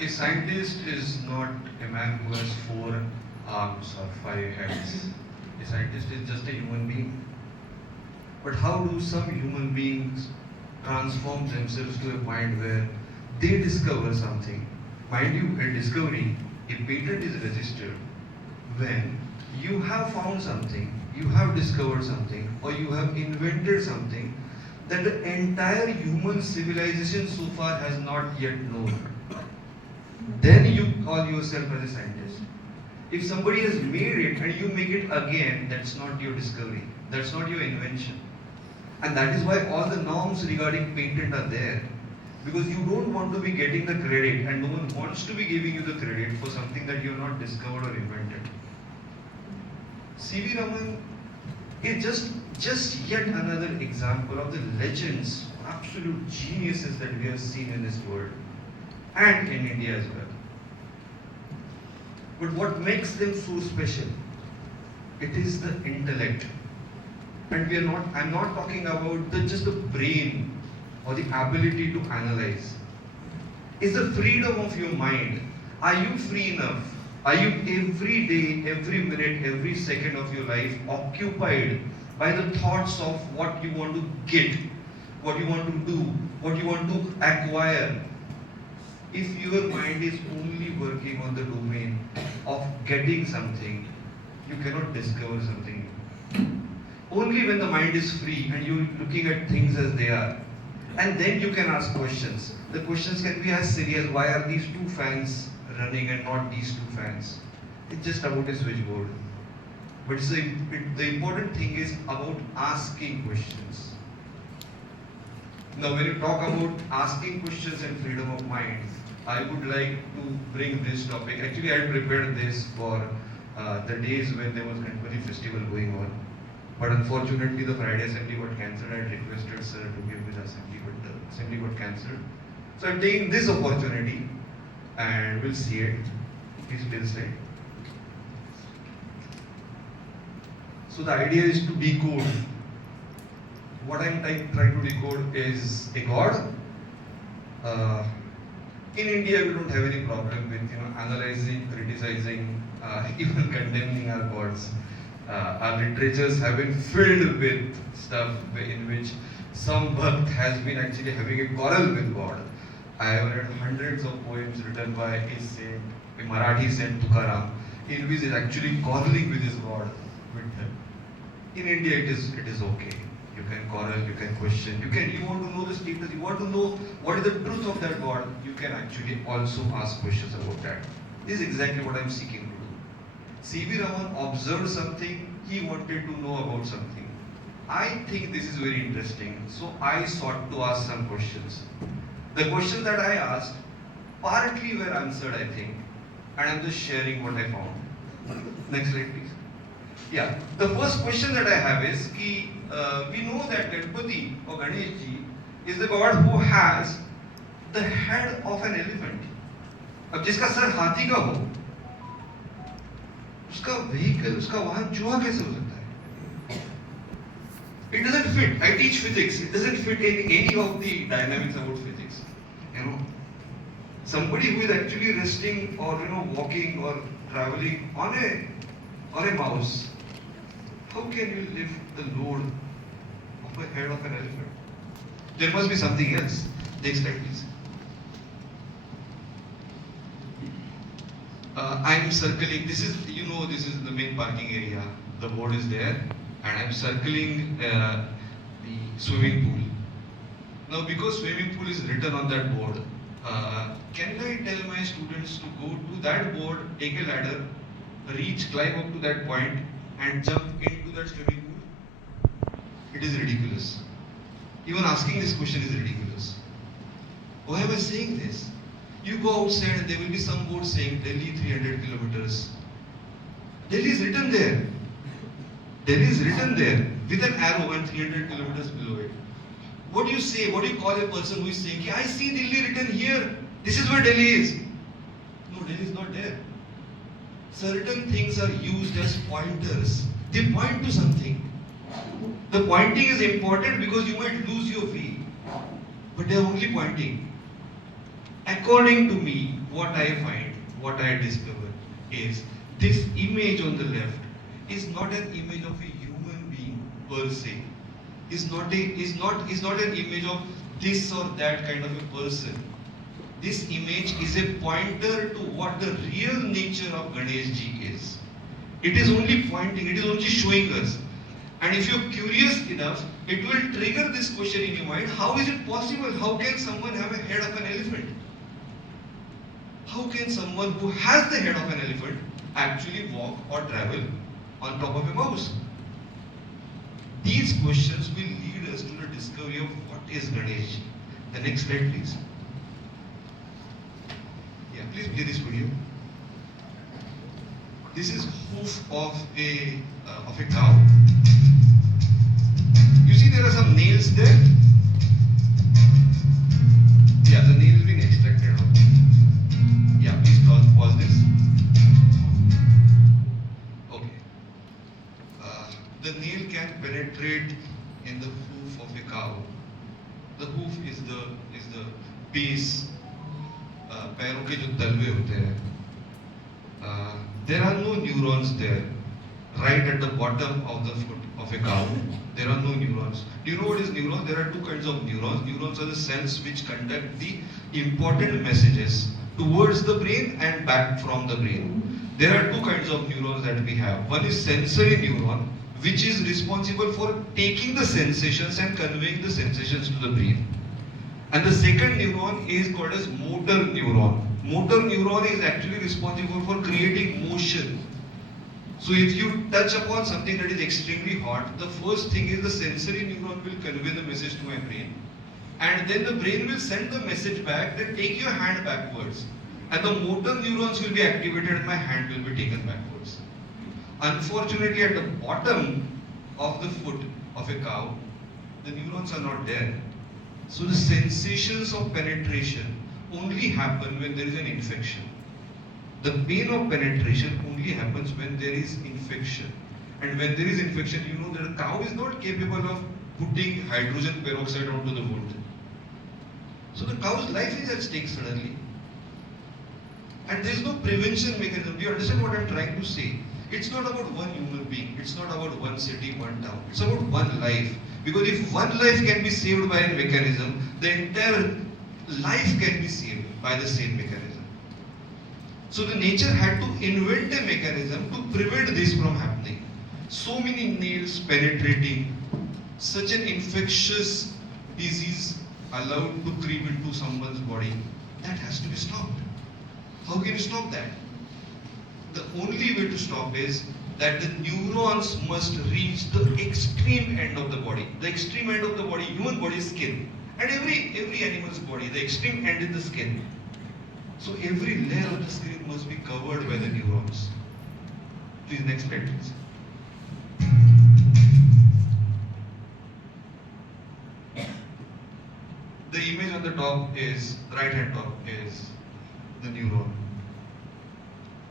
A scientist is not a man who has 4 arms or 5 heads. A scientist is just a human being. But how do some human beings transform themselves to a point where they discover something? Mind you, a discovery, a patent is registered when you have found something, you have discovered something, or you have invented something that the entire human civilization so far has not yet known. Then you call yourself as a scientist. If somebody has made it and you make it again, that's not your discovery. That's not your invention. And that is why all the norms regarding patent are there. Because you don't want to be getting the credit and no one wants to be giving you the credit for something that you have not discovered or invented. C.V. Raman is just yet another example of the legends, absolute geniuses that we have seen in this world and in India as well. But what makes them so special? It is the intellect. And I'm not talking about just the brain or the ability to analyze. It's the freedom of your mind. Are you free enough? Are you every day, every minute, every second of your life occupied by the thoughts of what you want to get, what you want to do, what you want to acquire? If your mind is only working on the domain of getting something, you cannot discover something new. Only when the mind is free and you're looking at things as they are, and then you can ask questions. The questions can be as silly as, why are these 2 fans running and not these 2 fans? It's just about a switchboard. But the important thing is about asking questions. Now, when you talk about asking questions and freedom of mind, I would like to bring this topic. Actually, I had prepared this for the days when there was Ganapati festival going on. But unfortunately, the Friday assembly got cancelled. I had requested sir to give me the assembly, but the assembly got cancelled. So I'm taking this opportunity and we'll see it. Please play the slide. So the idea is to decode. What I'm trying to decode is a god. In India, we don't have any problem with analyzing, criticizing, even condemning our gods. Our literatures have been filled with stuff in which some Bhakt has been actually having a quarrel with God. I have read hundreds of poems written by a saint, a Marathi saint Tukaram, in which he is actually quarreling with his God. In India, it is okay. You can quarrel, you can question, you want to know the status, you want to know what is the truth of that God, you can actually also ask questions about that. This is exactly what I am seeking to do. C.V. Raman observed something, he wanted to know about something. I think this is very interesting, so I sought to ask some questions. The questions that I asked partly were answered, I think, and I'm just sharing what I found. Next slide, please. Yeah, the first question that I have is, we know that Gणपति or Ganeshji is the god who has the head of an elephant. अब जिसका sir हाथी का हो, उसका vehicle, उसका वाहन चूहा कैसे हो सकता है? It doesn't fit. I teach physics. It doesn't fit in any of the dynamics about physics. Somebody who is actually resting or walking or traveling on a mouse, how can you lift the load of a head of an elephant? There must be something else. Next slide, please. I'm circling. This is the main parking area. The board is there, and I'm circling the swimming pool. Now, because swimming pool is written on that board, can I tell my students to go to that board, take a ladder, climb up to that point, and jump into that swimming pool? It is ridiculous. Even asking this question is ridiculous. Why am I saying this? You go outside and there will be some board saying Delhi 300 kilometers. Delhi is written there. Delhi is written there with an arrow and 300 kilometers below it. What do you say? What do you call a person who is saying, I see Delhi written here. This is where Delhi is. No, Delhi is not there. Certain things are used as pointers. They point to something. The pointing is important because you might lose your way. But they are only pointing. According to me, what I find, what I discover is this image on the left is not an image of a human being per se. Is not an image of this or that kind of a person. This image is a pointer to what the real nature of Ganesh Ji is. It is only pointing, it is only showing us. And if you're curious enough, it will trigger this question in your mind: how is it possible? How can someone have a head of an elephant? How can someone who has the head of an elephant actually walk or travel on top of a mouse? These questions will lead us to the discovery of what is Ganesh Ji. The next slide, please. Yeah, please play this video. This is hoof of a cow. You see there are some nails there. Yeah, the nail is being extracted out. Yeah, please pause this. Okay. The nail can penetrate in the hoof of a cow. The hoof is the base. पैरों के जो तलवे होते हैं. There are no neurons there. Right at the bottom of the foot of a cow, there are no neurons. Do you know what is neurons? There are two kinds of neurons. Neurons are the cells which conduct the important messages towards the brain and back from the brain. There are two kinds of neurons that we have. One is sensory neuron, which is responsible for taking the sensations and conveying the sensations to the brain. And the second neuron is called as motor neuron. Motor neuron is actually responsible for creating motion. So if you touch upon something that is extremely hot, the first thing is the sensory neuron will convey the message to my brain. And then the brain will send the message back that take your hand backwards. And the motor neurons will be activated and my hand will be taken backwards. Unfortunately, at the bottom of the foot of a cow, the neurons are not there. So the sensations of penetration only happen when there is an infection. The pain of penetration only happens when there is infection. And when there is infection, you know that a cow is not capable of putting hydrogen peroxide onto the wound. So the cow's life is at stake suddenly. And there is no prevention mechanism. Do you understand what I am trying to say? It's not about one human being. It's not about one city, one town. It's about one life. Because if one life can be saved by a mechanism, the entire life can be saved by the same mechanism. So the nature had to invent a mechanism to prevent this from happening. So many nails penetrating, such an infectious disease allowed to creep into someone's body, that has to be stopped. How can you stop that? The only way to stop is that the neurons must reach the extreme end of the body. The extreme end of the body, human body is skin. And every animal's body, the extreme end is the skin. So every layer of the skin must be covered by the neurons. Please, next slide, please. The image on the top is, right hand top is the neuron.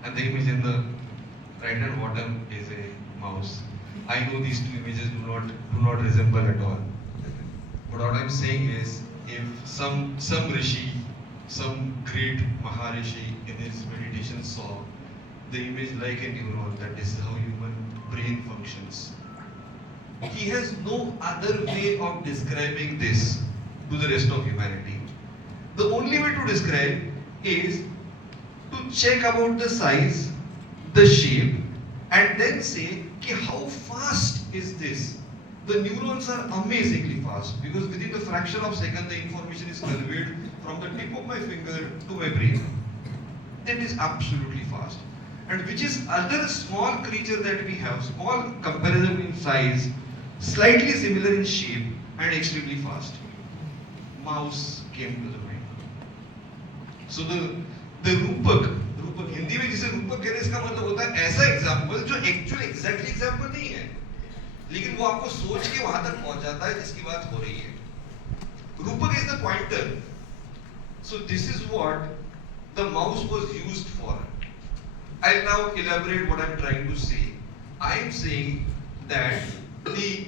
And the image in the right hand bottom is a mouse. I know these two images do not resemble at all. But what I'm saying is, if some rishi, some great Maharishi in his meditation saw the image like a neuron, that this is how human brain functions, he has no other way of describing this to the rest of humanity. The only way to describe is to check about the size, the shape, and then say, how fast is this? The neurons are amazingly fast, because within the fraction of a second, the information is conveyed from the tip of my finger to my brain. That is absolutely fast. And which is other small creature that we have, small comparable in size, slightly similar in shape, and extremely fast. Mouse came to the mind. So the रूपक हिंदी में जिसे रूपक कहते हैं, इसका मतलब होता है ऐसा एग्जाम्पल जो एक्चुअली एग्जैक्टली एग्जाम्पल नहीं है, लेकिन वो आपको सोच के वहां तक पहुंच जाता है जिसकी बात हो रही है. रूपक is the pointer. So this is what the mouse was used for. I'll now elaborate what I'm trying to say. I am saying that the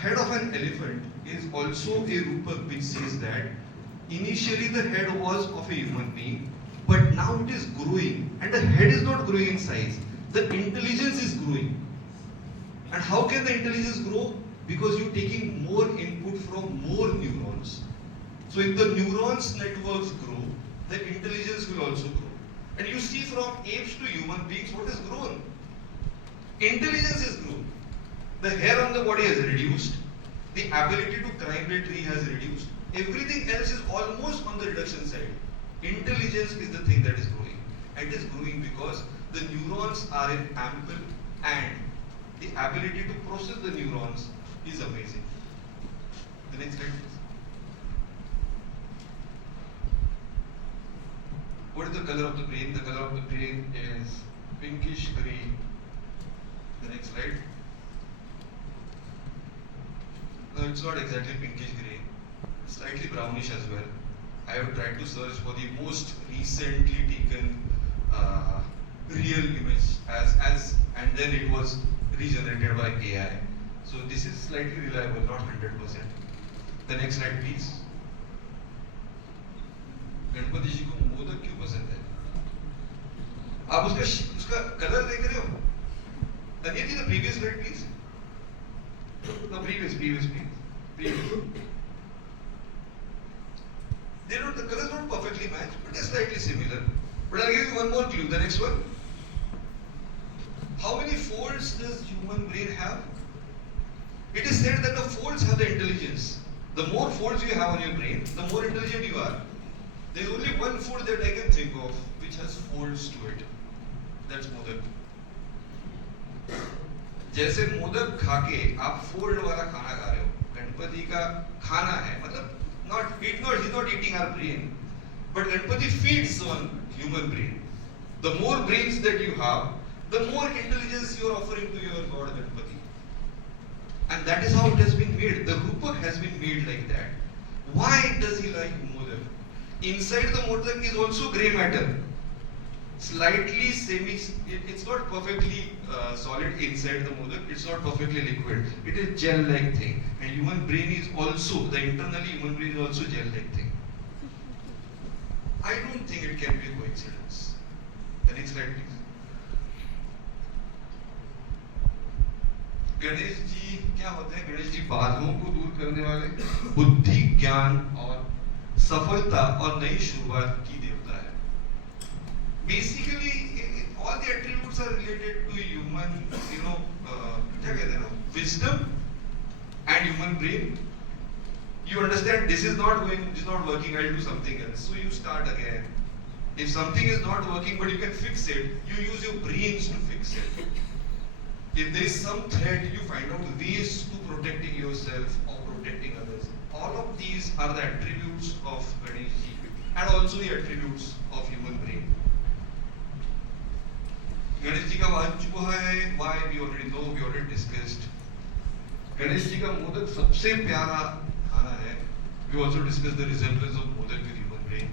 head of an elephant is also a rupak which says that Initially the head was of a human being, but now it is growing, and the head is not growing in size. The intelligence is growing. And how can the intelligence grow? Because you're taking more input from more neurons. So if the neurons networks grow, the intelligence will also grow. And you see from apes to human beings, what has grown? Intelligence has grown. The hair on the body has reduced. The ability to climb a tree has reduced. Everything else is almost on the reduction side. Intelligence is the thing that is growing. And it is growing because the neurons are in ample, and the ability to process the neurons is amazing. The next slide, please. What is the color of the brain? The color of the brain is pinkish green. The next slide. No, it's not exactly pinkish grey. Slightly brownish as well. I have tried to search for the most recently taken real image and then it was regenerated by AI. So this is slightly reliable, not 100%. The next slide, please. Ganpati जी को मोदक क्यों पसंद है? आप उसका colour देख रहे हो? Danyati, the previous slide, please. No, previous. They don't, the colors don't perfectly match, but they're slightly similar. But I'll give you one more clue. The next one. How many folds does human brain have? It is said that the folds have the intelligence. The more folds you have on your brain, the more intelligent you are. There is only one fold that I can think of which has folds to it. That's modak. जैसे मोदक खाके आप fold वाला खाना खा रहे हो, गणपति का खाना है, मतलब he's not eating our brain, but Ganapati feeds on human brain. The more brains that you have, the more intelligence you are offering to your God Ganapati. And that is how it has been made. The Rupak has been made like that. Why does he like modak? Inside the modak is also grey matter. Slightly it's not perfectly solid inside the modak, it's not perfectly liquid. It is gel-like thing. And human brain is also, the internally human brain is also gel-like thing. I don't think it can be a coincidence. The next slide, please. Ganesh ji क्या होते हैं? गणेश जी बाधाओं को दूर करने वाले, बुद्धि, ज्ञान और सफलता और नई शुरुआत की देवता है. Basically, all the attributes are related to human, क्या कहते हैं ना, wisdom and human brain. You understand this is not working, I'll do something else. So you start again. If something is not working but you can fix it, you use your brains to fix it. If there is some threat, you find out ways to protecting yourself or protecting others. All of these are the attributes of Ganesh ji and also the attributes of human brain. Ganesh ji का वाहन चूहा है. Why? We already know, we already discussed. Ganesh ji का मोदक सबसे प्यारा खाना है. We also discussed the resemblance of modak with human brain.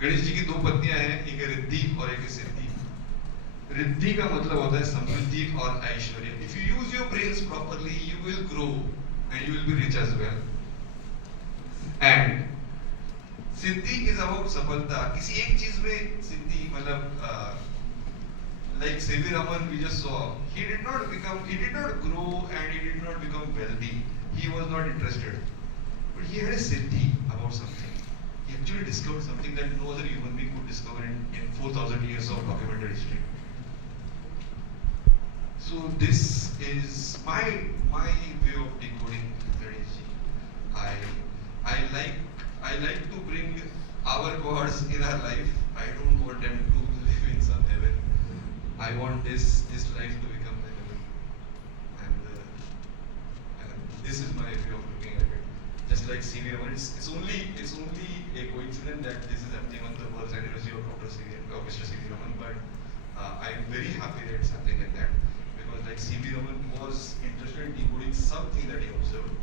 Ganesh ji की दो पत्नियां हैं, एक है रिद्धि और एक है सिद्धि. रिद्धि का मतलब होता है समृद्धि और ऐश्वर्य. If you use your brains properly, you will grow and you will be rich as well. And Siddhi is about सफलता. किसी एक चीज में सिद्धि मतलब like C.V. Raman we just saw, he did not grow and he did not become wealthy. He was not interested. But he had a siddhi about something. He actually discovered something that no other human being could discover in 4,000 years of documented history. So this is my way of decoding Ganesh ji. I like to bring our gods in our life. I don't want them to live in some heaven. I want this life to become the heaven. And this is my way of looking at it. Just like C.V. Raman, it's only a coincidence that this is happening on the birth anniversary of Mr. C.V. Raman, but I'm very happy that it's happening like that. Because like C.V. Raman was interested in decoding something that he observed.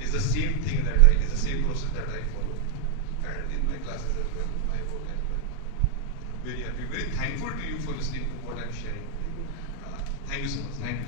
It's the same thing it's the same process that I follow. And in my classes as well, I work as well. Very happy, very thankful to you for listening to what I'm sharing. Thank you so much. Thank you.